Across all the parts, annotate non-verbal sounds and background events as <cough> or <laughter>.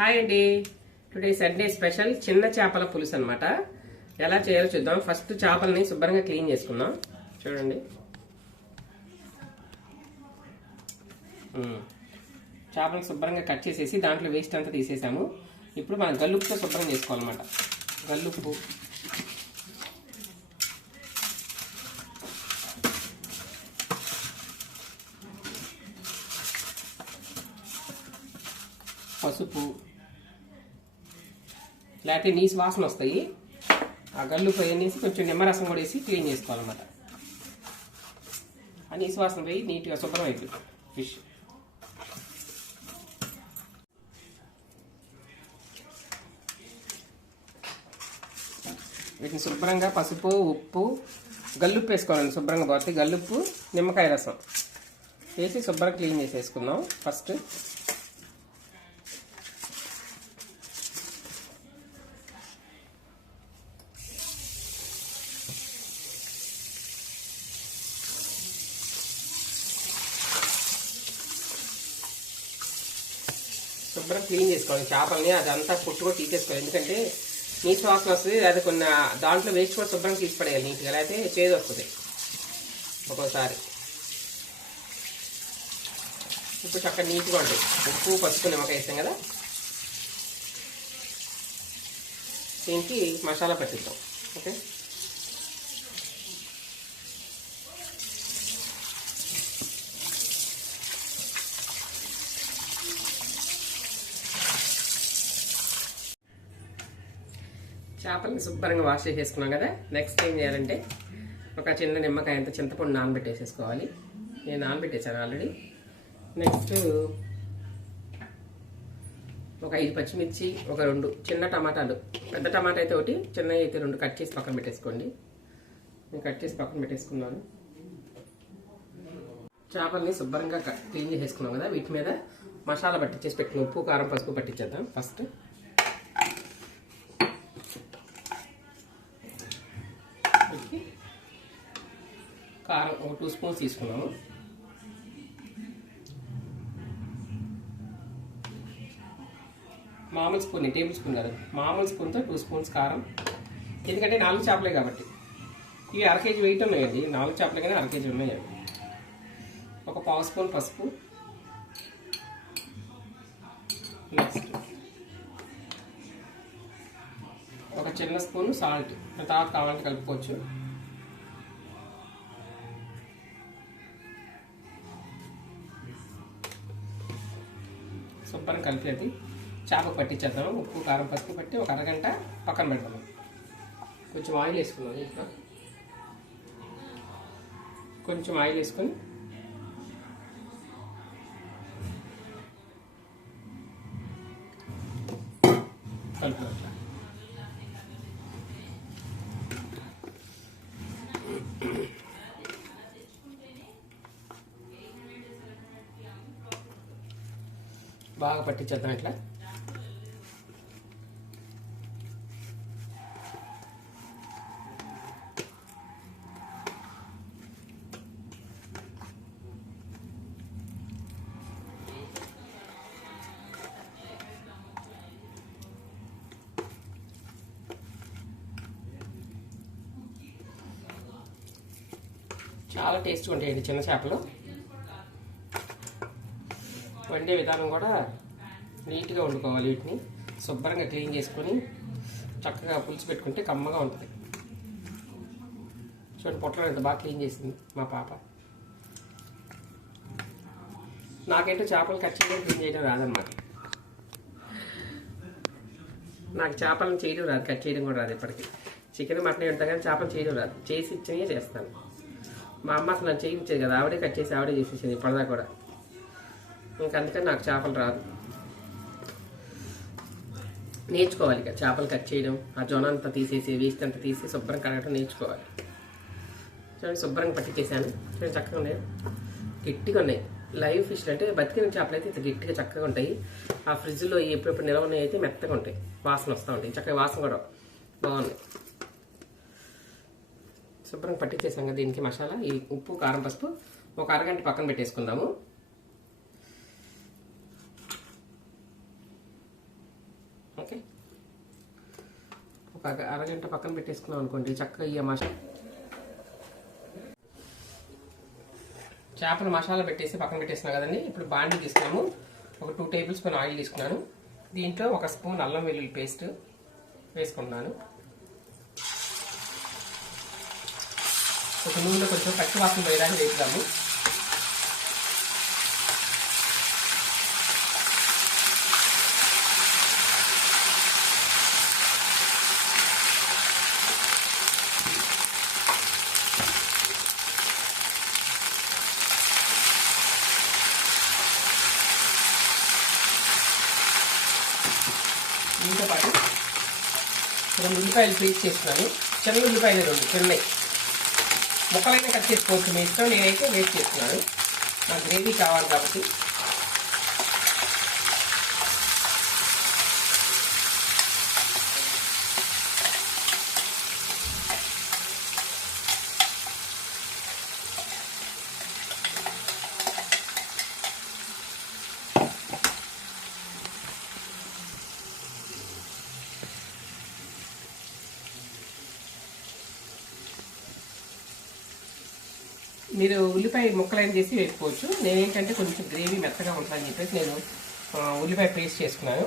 Hi అండి. Today Sunday special చిన్న చేపల పులుసు అనమాట ఎలా చేయాలో చూద్దాం. ఫస్ట్ చేపల్ని శుభ్రంగా క్లీన్ చేసుకుందాం. చూడండి. చేపలను శుభ్రంగా కట్ చేసేసి దాంట్లో వేస్ట్ అంతా తీసేసాము. ఇప్పుడు మనం గల్లుపుతో శుభ్రం చేసుకోవాలన్నమాట. గల్లుప్పు. పసుపు. లేకపోతే నీసు వాసన వస్తాయి. ఆ గల్లు పోయేసి కొంచెం నిమ్మరసం కూడా వేసి క్లీన్ చేసుకోవాలన్నమాట. ఆ నీసు వాసన పోయి నీట్గా శుభ్రం అయిపోయింది ఫిష్ వీటిని శుభ్రంగా పసుపు ఉప్పు గల్లుప్పు వేసుకోవాలండి శుభ్రంగా పోతే గల్లుప్పు నిమ్మకాయ రసం. వేసి శుభ్రంగా క్లీన్ చేసేసుకుందాం. ఫస్ట్ శుభ్రం క్లీన్ చేసుకోవాలి. చేపల్ని అదంతా పుట్టు కూడా తీసేసుకోవాలి. ఎందుకంటే నీచు వాసన వస్తుంది అది కొన్ని దాంట్లో వేస్ట్ కూడా శుభ్రం తీసి పడేయాలి నీట్గా అయితే చేదు వస్తుంది. ఒక్కోసారి. ఇప్పుడు చక్కగా నీట్గా ఉంటుంది ఉప్పు పసుపు నిమ్మకాయ వేసాం కదా? దీనికి మసాలా పట్టిద్దాం. ఓకే? చేపల్ని శుభ్రంగా వాష్ చేసేసుకున్నాం కదా. నెక్స్ట్ ఏం చేయాలంటే ఒక చిన్న నిమ్మకాయ అంత చింతపండు నానబెట్టేసేసుకోవాలి. నేను నానబెట్టేసాను ఆల్రెడీ నెక్స్ట్ ఒక ఐదు పచ్చిమిర్చి ఒక రెండు చిన్న టమాటాలు. పెద్ద టమాటా అయితే ఒకటి చిన్న అయితే రెండు కట్ చేసి పక్కన పెట్టేసుకోండి. నేను కట్ చేసి పక్కన పెట్టేసుకున్నాను. చేపల్ని శుభ్రంగా క్లీన్ చేసేసుకున్నాం కదా. వీటి మీద మసాలా పట్టించేసి పెట్టుకున్నాం ఉప్పు కారం పసుపు పట్టించేద్దాం. ఫస్ట్ టూ స్పూన్స్ తీసుకున్నాము మామూలు స్పూన్ టేబుల్ స్పూన్ కాదు. మామూలు స్పూన్తో టూ స్పూన్స్ కారం. ఎందుకంటే నాలుగు చేపలే కాబట్టి. ఇవి అర కేజీ వెయిట్ ఉన్నాయండి. నాలుగు చేపలు కానీ అర కేజీ ఉన్నాయండి ఒక పావు స్పూన్ పసుపు. నెక్స్ట్ ఒక చిన్న స్పూన్ సాల్ట్. తర్వాత కావాలంటే కలుపుకోవచ్చు. శుభ్రం కలిపేది. చేప పట్టించేద్దాము. ఉప్పు కారం పసుపు పట్టి ఒక అరగంట పక్కన పెడదాము. కొంచెం ఆయిల్ వేసుకున్నాం ఇంకా కొంచెం ఆయిల్ వేసుకొని పట్టించేద్దాం ఇట్లా. చాలా టేస్ట్గా ఉంటాయండి చిన్న చేపలు. వండే విధానం కూడా నీట్గా వండుకోవాలి వీటిని. శుభ్రంగా క్లీన్ చేసుకొని చక్కగా పులుసు పెట్టుకుంటే కమ్మగా ఉంటుంది. చూడండి పొట్టలో ఎంత బాగా క్లీన్ చేసింది మా పాప. నాకేంటో చేపలు కట్ చేయడం క్లీన్ చేయడం రాదన్నమాట. నాకు చేపలను చేయడం రాదు కట్ చేయడం కూడా రాదు ఇప్పటికి. చికెన్ మటన్ ఉంటా కానీ చేపలు చేయడం రాదు. చేసి ఇచ్చినవి చేస్తాను. మా అమ్మ అసలు చేయించేది కదా ఆవిడే కట్ చేసి ఆవిడే చేసేసింది ఇప్పటిదా కూడా. ఇంకా అందుకని నాకు చేపలు రాదు. నేర్చుకోవాలి ఇక చేపలు కట్ చేయడం ఆ జొన అంతా తీసేసి వేస్ట్ అంతా తీసి శుభ్రం కడగడం నేర్చుకోవాలి. చూడండి శుభ్రంగా పట్టించేసాను చూడండి చక్కగా ఉన్నాయి. గట్టిగా ఉన్నాయి. లైవ్ ఫిష్ అంటే బతికిన చేపలు అయితే ఇంత గట్టిగా చక్కగా ఉంటాయి. ఆ ఫ్రిడ్జ్లో ఎప్పుడెప్పుడు నిల్వ ఉన్నాయి అయితే మెత్తగా ఉంటాయి. వాసన వస్తూ ఉంటాయి. చక్కగా వాసన కూడా బాగున్నాయి. శుభ్రంగా పట్టించేసాం కదా దీనికి మసాలా. ఈ ఉప్పు కారం పసుపు ఒక అరగంట పక్కన పెట్టేసుకుందాము ఓకే ఒక అరగంట పక్కన పెట్టేసుకున్నాం అనుకోండి చక్కగా ఈ మసాలా చేపలు మసాలా పెట్టేసి పక్కన పెట్టేసినా కదండి. ఇప్పుడు బాండి తీసుకున్నాము. ఒక టూ టేబుల్ స్పూన్ ఆయిల్ తీసుకున్నాను. దీంట్లో ఒక స్పూన్ అల్లం వెల్లుల్లి పేస్ట్ వేసుకుంటున్నాను. ఒక నూనెలో కొంచెం పచ్చి వాసన వేయడానికి వేపుదాము. దీంతో పాటు రెండు ఉల్లిపాయలు పీస్ చేస్తున్నాను చిన్న ఉల్లిపాయలు రెండు చిన్నవి ముక్కలైనా కట్ చేసుకోవచ్చు. మీ ఇష్టం నేనైతే వేస్ట్ చేస్తున్నాను. నాకు గ్రేవీ కావాలి కాబట్టి మీరు ఉల్లిపాయ ముక్కలైన చేసి వేసుకోవచ్చు. నేనేంటంటే కొంచెం గ్రేవీ మెత్తగా ఉంటుందని చెప్పేసి నేను ఉల్లిపాయ పేస్ట్ చేసుకున్నాను.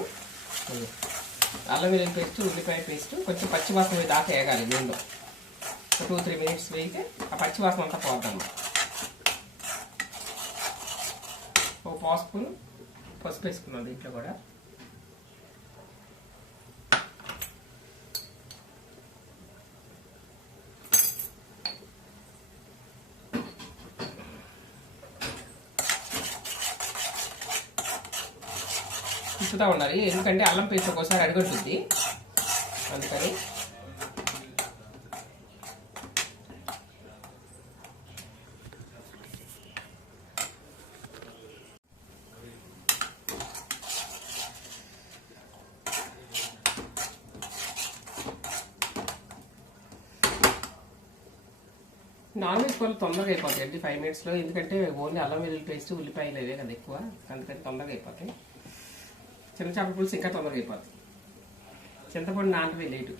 అల్లం వెల్లుల్లి పేస్ట్ ఉల్లిపాయ పేస్ట్ కొంచెం పచ్చి వాసన దాకా వేగాలి దీనిలో ఒక టూ త్రీ మినిట్స్ వేయితే ఆ పచ్చివాసన అంతా పోద్దాం ఒక పావు స్పూన్ పసుపు వేసుకున్నాం దీంట్లో కూడా. తిప్పుతూ ఉండాలి ఎందుకంటే అల్లం పేస్ట్ ఒక్కోసారి అడగొట్టుద్ది అందుకని. నాన్ వెజ్ కూరలు తొందరగా అయిపోతాయి అండి. ఫైవ్ మినిట్స్లో. ఎందుకంటే ఓన్లీ అల్లం వెల్లుల్లి పేస్ట్ ఉల్లిపాయలు అవే కదా ఎక్కువ. అందుకని తొందరగా అయిపోతాయి. చిన్న చేపల పులుసు ఇంకా తొందరగా అయిపోతుంది చింతపండు నానవే లేటు.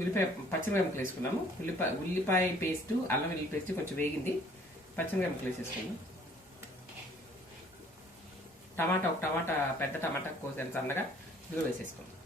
ఉల్లిపాయ పచ్చిమిరపకాయలు వేసుకున్నాము. ఉల్లిపాయ ఉల్లిపాయ పేస్ట్ అల్లం వెల్లుల్లి పేస్ట్ కొంచెం వేగింది. పచ్చిమిరపకాయలు వేసేసుకున్నాము టమాటా ఒక టమాటా పెద్ద టమాటా కోసాను సన్నగా ఇదిగో వేసేసుకున్నాం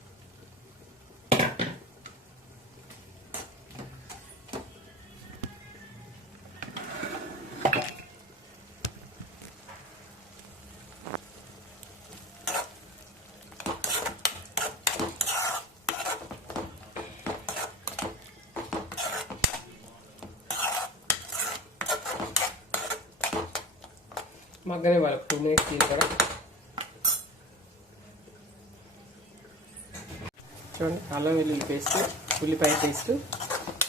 మగ్గనే వాళ్ళ టూ మినిట్స్ తీసుకురా? చూడండి అల్లం వెల్లుల్లి పేస్ట్ ఉల్లిపాయ పేస్ట్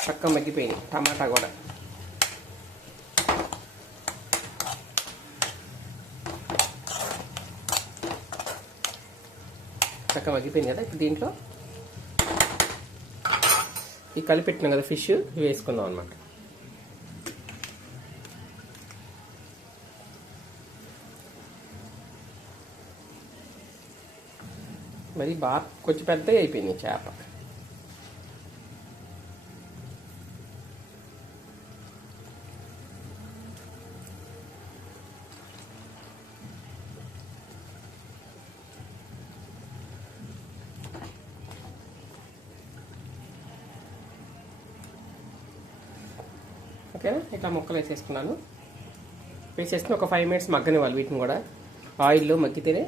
చక్క మగ్గిపోయింది టమాటా కూడా. చక్క మగ్గిపోయింది కదా ఇప్పుడు దీంట్లో? ఈ కలిపెట్టినాం కదా ఫిష్ ఇవి వేసుకుందాం అనమాట మరి బాగా కొంచెం పెద్దగా అయిపోయింది చేప. ఓకేనా? ఇట్లా ముక్కలు వేసేసుకున్నాను. వేసేసుకుని ఒక ఫైవ్ మినిట్స్ మగ్గనివ్వాలి వీటిని కూడా. ఆయిల్లో మగ్గితేనే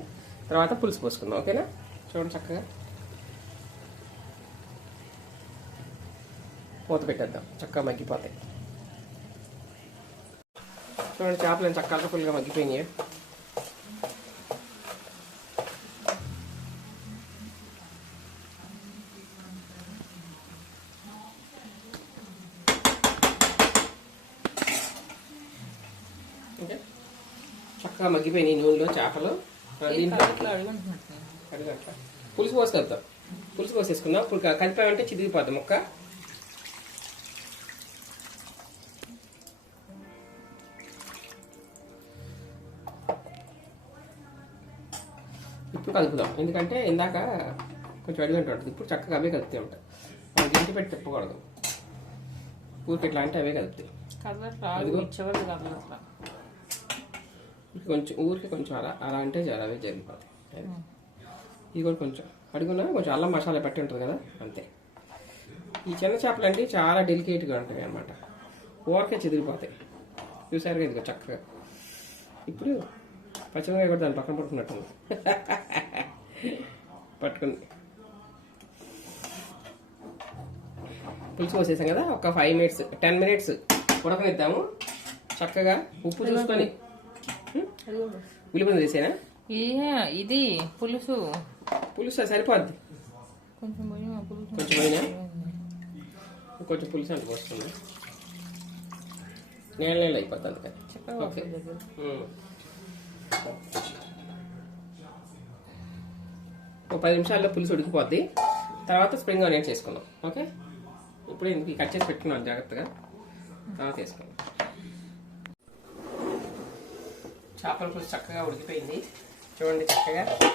తర్వాత పులుసు పోసుకుందాం. ఓకేనా? చూడండి చక్కగా మూత పెట్టేద్దాం చక్కగా మగ్గిపోతాయి చూడండి చేపలు ఎంత కలర్ఫుల్గా మగ్గిపోయినాయి ఓకే చక్కగా మగ్గిపోయినాయి నూనెలో చేపలు దీంట్లో అడగట్ల పులుసు పోసుకొద్దాం. పులుసు పోసేసుకుందాం. ఇప్పుడు కలిపామంటే చిదిగిపోద్దాం ముక్క ఇప్పుడు కలుపుదాం. ఎందుకంటే ఇందాక కొంచెం అడిగి ఉంటుంది. ఇప్పుడు చక్కగా అవే కలుపుతాయి ఉంటాయి. మనం గింటి పెట్టి తిప్పకూడదు. ఊరికి ఇట్లా అంటే అవే కలుపుతాయి. కొంచెం ఊరికి కొంచెం అలా అలా అంటే చాలు అవే జరిగిపోతాయి. ఇది కూడా కొంచెం అడుగునా? కొంచెం అల్లం మసాలా పెట్టి ఉంటుంది కదా? అంతే. ఈ చిన్న చేపలు అంటే చాలా డెలికేట్గా ఉంటాయి అన్నమాట. ఊరకే చెదిరిపోతాయి. చూసారుగా ఇదిగో చక్కగా. ఇప్పుడు పచ్చిమిరకాయ కూడా దాని పక్కన పట్టుకున్నట్టుంది <laughs> పట్టుకుంది పులుసు పోసేసాం కదా? ఒక ఫైవ్ మినిట్స్ టెన్ మినిట్స్ ఉడకనిద్దాము. చక్కగా ఉప్పు చూసుకొని. ఉల్లిపంది వేసేనా ఏ ఇది పులుసు. పులుసు సరిపోద్ది. కొంచెం పులుసు కొంచెం పోయినా? కొంచెం పులుసు అంటే పోస్తుంది నీళ్ళ నీళ్ళు అయిపోతుంది అందుకని. చక్కగా ఓకే. వస్తుంది. ఒక పది నిమిషాల్లో పులుసు ఉడికిపోద్ది. తర్వాత స్ప్రింగ్ ఆనియన్స్ చేసుకుందాం. ఓకే? ఇప్పుడు ఇంక కట్ చేసి పెట్టుకున్నాం జాగ్రత్తగా. తర్వాత వేసుకుందాం చేపల పులుసు చక్కగా ఉడికిపోయింది. చూడండి చక్కగా.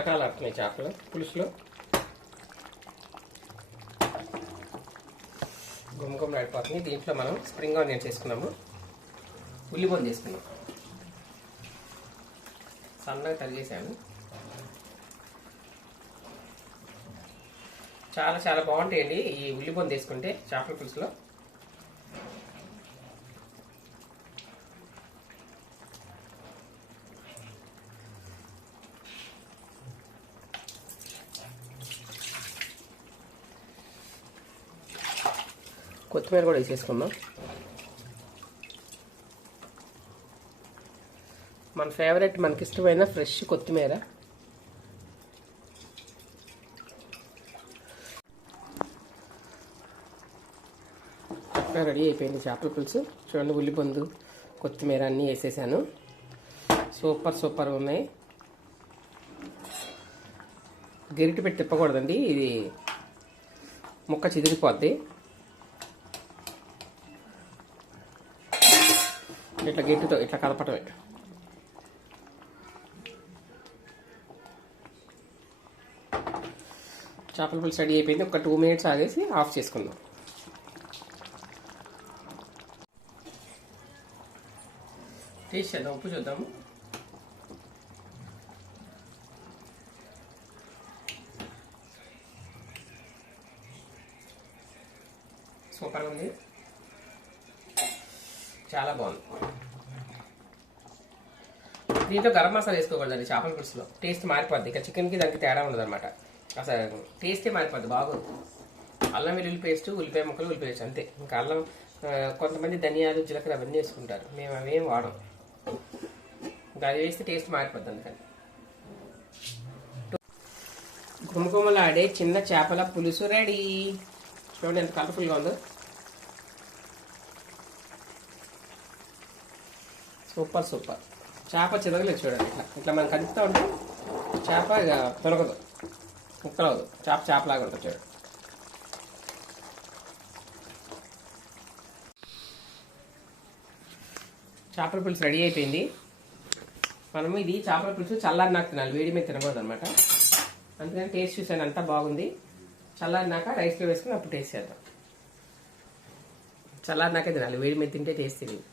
రకాలు ఆడుతున్నాయి చేపలు పులుసులో. గుమ్మగుమ్మలు ఆడిపోతుంది దీంట్లో మనం స్ప్రింగ్ ఆనియన్స్ వేసుకున్నాము ఉల్లిపొంది వేసుకున్నాం సన్నగా తరిగేసాను చాలా చాలా బాగుంటాయండి ఈ ఉల్లిపొంది వేసుకుంటే చేపల పులుసులో. కొత్తిమీర కూడా వేసేసుకుందాం మన ఫేవరెట్ మనకి ఇష్టమైన ఫ్రెష్ కొత్తిమీర రెడీ అయిపోయింది చేపల పులుసు చూడండి ఉల్లిపొందు కొత్తిమీర అన్నీ వేసేసాను సూపర్ సూపర్ ఉన్నాయి గరిటె పెట్టి తిప్పకూడదండి ఇది ముక్క చిదిరిపోద్ది ఇట్లా గట్టితో ఇట్లా కలపటమే. చేపల పులుసు రెడీ అయిపోయింది. ఒక టూ మినిట్స్ ఆగేసి ఆఫ్ చేసుకుందాం. టేస్ట్ చేద్దాం ఉప్పు చూద్దాము. సూపర్గా ఉంది. చాలా బాగుంది. దీంట్లో గరం మసాలా వేసుకోకూడదండి చేపల పులుసులో. టేస్ట్ మారిపోద్ది. ఇక చికెన్కి దానికి తేడా ఉండదు అనమాట అసలు టేస్టే మారిపోద్ది బాగుంది. అల్లం వెల్లుల్లి పేస్ట్ ఉల్లిపాయ ముక్కలు ఉల్లిపాయ పేస్ట్ అంతే. ఇంకా అల్లం కొంతమంది ధనియాలు జీలకర్ర అవన్నీ వేసుకుంటారు. మేము అవేం వాడం. ఇంకా అది వేస్తే టేస్ట్ మారిపోద్ది అందుకని. గుమగుమలాడే చిన్న చేపల పులుసు రెడీ. చూడండి ఎంత కలర్ఫుల్గా ఉందో. Super super. చేప చిదగలేదు చూడండి ఇట్లా. ఇట్లా మనం కలుపుతూ ఉంటే చేప ఇక తొలగదు. ముక్కలవదు చేప చేపలాగా ఉంటుంది చూడండి చేపల పులుసు రెడీ అయిపోయింది. మనం ఇది చేపల పులుసు చల్లారినాక తినాలి. వేడి మీద తినకూడదు అనమాట అందుకని టేస్ట్ చూసాను అంతా బాగుంది. చల్లారినాక రైస్లో వేసుకుని అప్పుడు టేస్ట్ చేద్దాం. చల్లారినాకే తినాలి. వేడి మీద తింటే టేస్ట్ తెలియదు.